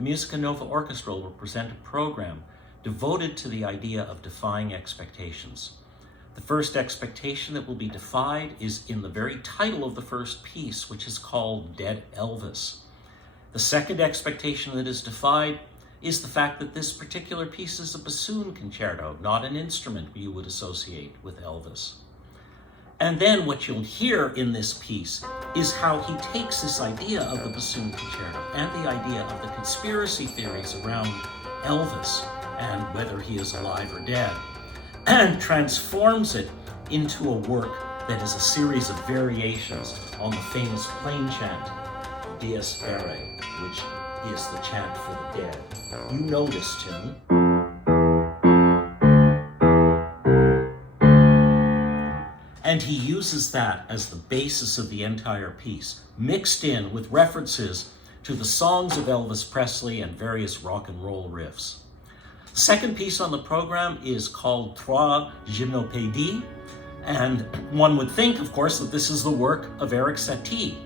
the MusicaNova Orchestra will present a program devoted to the idea of defying expectations. The first expectation that will be defied is in the very title of the first piece, which is called Dead Elvis. The second expectation that is defied is the fact that this particular piece is a bassoon concerto, not an instrument you would associate with Elvis. And then what you'll hear in this piece is how he takes this idea of the bassoon concerto and the idea of the conspiracy theories around Elvis and whether he is alive or dead, and transforms it into a work that is a series of variations on the famous plain chant, Dies Irae, which is the chant for the dead. You know this tune. And he uses that as the basis of the entire piece, mixed in with references to the songs of Elvis Presley and various rock and roll riffs. The second piece on the program is called Trois Gymnopédies, and one would think, of course, that this is the work of Erik Satie,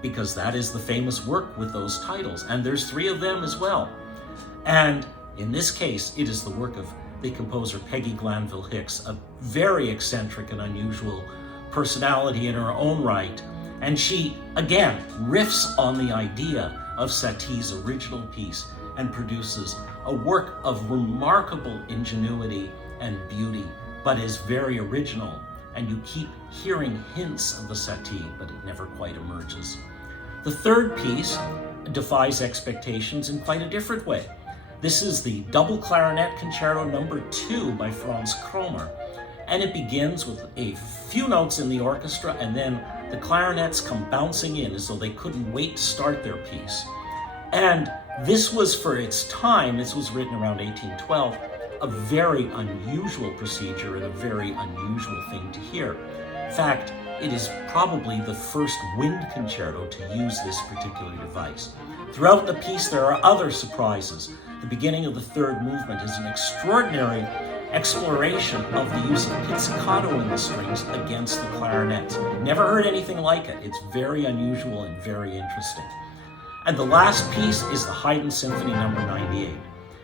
because that is the famous work with those titles, and there's 3 of them as well. And in this case, it is the work of the composer Peggy Glanville Hicks, a very eccentric and unusual personality in her own right. And she, again, riffs on the idea of Satie's original piece and produces a work of remarkable ingenuity and beauty, but is very original. And you keep hearing hints of the Satie, but it never quite emerges. The third piece defies expectations in quite a different way. This is the Double Clarinet Concerto No. 2 by Franz Kromer, and it begins with a few notes in the orchestra, and then the clarinets come bouncing in as though they couldn't wait to start their piece. And this was, for its time, this was written around 1812, a very unusual procedure and a very unusual thing to hear. In fact, it is probably the first wind concerto to use this particular device. Throughout the piece, there are other surprises. The beginning of the third movement is an extraordinary exploration of the use of pizzicato in the strings against the clarinets. Never heard anything like it. It's very unusual and very interesting. And the last piece is the Haydn Symphony No. 98.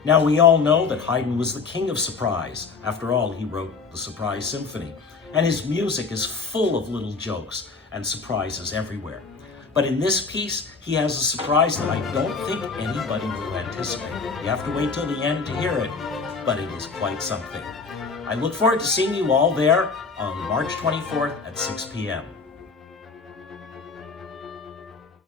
Now, we all know that Haydn was the king of surprise. After all, he wrote the Surprise Symphony. And his music is full of little jokes and surprises everywhere. But in this piece, he has a surprise that I don't think anybody will anticipate. You have to wait till the end to hear it, but it is quite something. I look forward to seeing you all there on March 24th at 6 p.m.